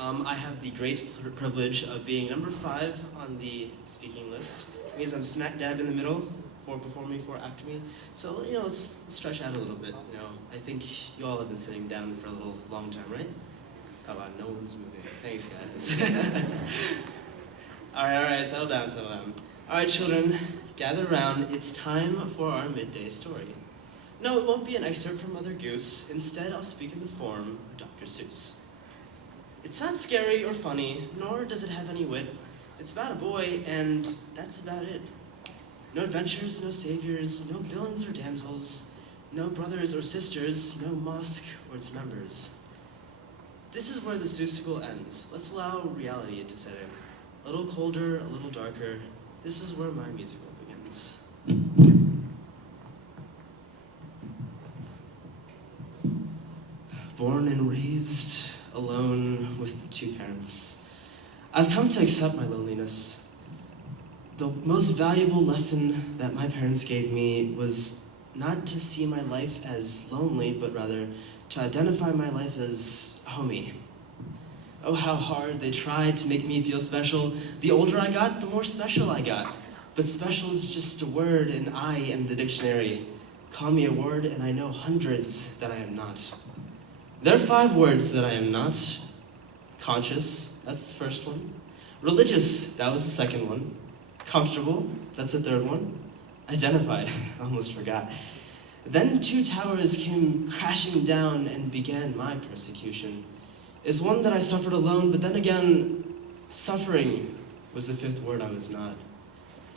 I have the great privilege of being number 5 on the speaking list. It means I'm smack dab in the middle, 4 before me, 4 after me. So, let's stretch out a little bit. I think you all have been sitting down for a little long time, right? Oh wow, no one's moving. Thanks, guys. All right, settle down. All right, children, gather around. It's time for our midday story. No, it won't be an excerpt from Mother Goose. Instead, I'll speak in the form of Dr. Seuss. It's not scary or funny, nor does it have any wit. It's about a boy, and that's about it. No adventures, no saviors, no villains or damsels, no brothers or sisters, no mosque or its members. This is where the Seussical ends. Let's allow reality to set in. A little colder, a little darker. This is where my musical begins. Born and raised alone with 2 parents, I've come to accept my loneliness. The most valuable lesson that my parents gave me was not to see my life as lonely, but rather to identify my life as homey. Oh, how hard they tried to make me feel special. The older I got, the more special I got. But special is just a word, and I am the dictionary. Call me a word, and I know hundreds that I am not. There are 5 words that I am not. Conscious, that's the first one. Religious, that was the second one. Comfortable, that's the third one. Identified, almost forgot. Then 2 towers came crashing down and began my persecution. Is one that I suffered alone, but then again, suffering was the 5th word I was not.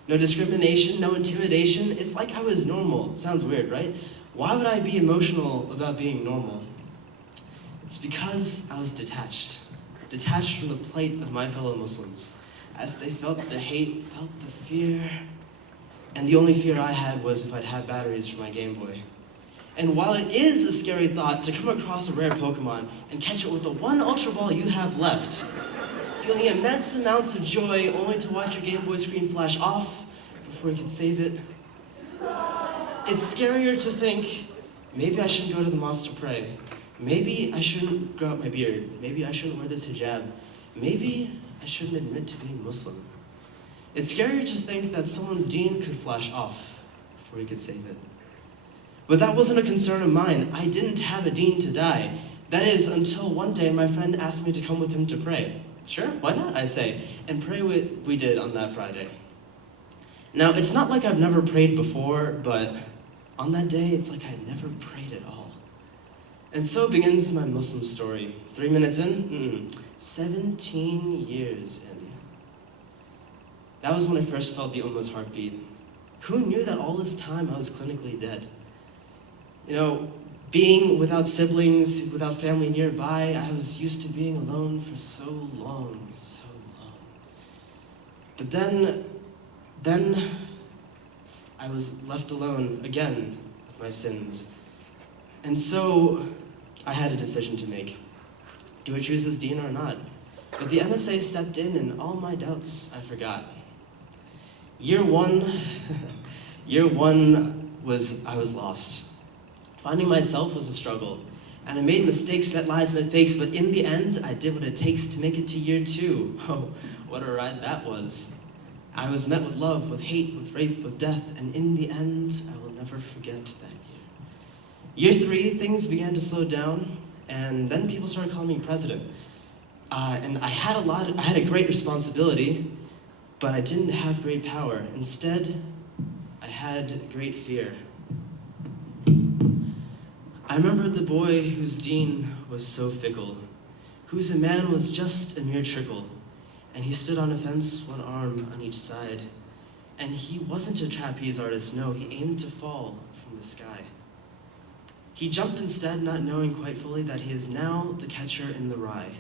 No discrimination, no intimidation, it's like I was normal. Sounds weird, right? Why would I be emotional about being normal? It's because I was detached from the plight of my fellow Muslims, as they felt the hate, felt the fear, and the only fear I had was if I'd have batteries for my Game Boy. And while it is a scary thought to come across a rare Pokemon and catch it with the one Ultra Ball you have left, feeling immense amounts of joy only to watch your Game Boy screen flash off before you can save it, it's scarier to think, maybe I shouldn't go to the mosque to pray. Maybe I shouldn't grow out my beard. Maybe I shouldn't wear this hijab. Maybe I shouldn't admit to being Muslim. It's scarier to think that someone's deen could flash off before he could save it. But that wasn't a concern of mine. I didn't have a deen to die. That is, until one day my friend asked me to come with him to pray. Sure, why not, I say. And pray we did on that Friday. Now, it's not like I've never prayed before, but on that day, it's like I never prayed at all. And so begins my Muslim story. 3 minutes in? 17 years in. That was when I first felt the Ummah's heartbeat. Who knew that all this time I was clinically dead? Being without siblings, without family nearby, I was used to being alone for so long. But then I was left alone again with my sins. And so I had a decision to make. Do I choose this deen or not? But the MSA stepped in and all my doubts I forgot. Year one was I was lost. Finding myself was a struggle. And I made mistakes, met lies, met fakes, but in the end, I did what it takes to make it to year 2. Oh, what a ride that was. I was met with love, with hate, with rape, with death, and in the end, I will never forget that year. Year 3, things began to slow down, and then people started calling me president. And I had a great responsibility, but I didn't have great power. Instead, I had great fear. I remember the boy whose deen was so fickle, whose man was just a mere trickle, and he stood on a fence, one arm on each side. And he wasn't a trapeze artist, no, he aimed to fall from the sky. He jumped instead, not knowing quite fully that he is now the catcher in the rye.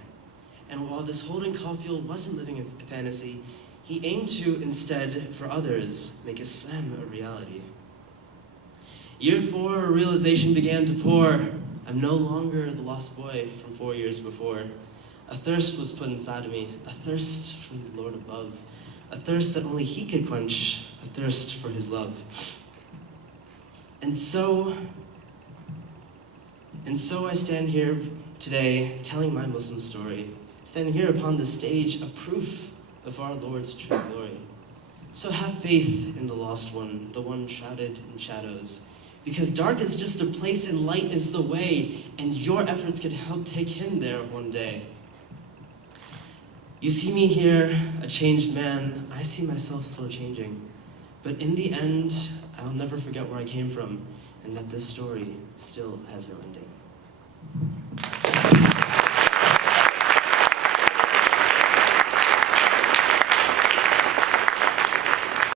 And while this Holden Caulfield wasn't living a fantasy, he aimed to, instead, for others, make a slam a reality. Year 4, realization began to pour. I'm no longer the lost boy from 4 years before. A thirst was put inside of me, a thirst from the Lord above, a thirst that only he could quench, a thirst for his love. And so I stand here today telling my Muslim story. It's standing here upon the stage, a proof of our Lord's true glory. So have faith in the lost one, the one shrouded in shadows, because dark is just a place and light is the way, and your efforts can help take him there one day. You see me here, a changed man. I see myself still changing. But in the end, I'll never forget where I came from, and that this story still has no ending.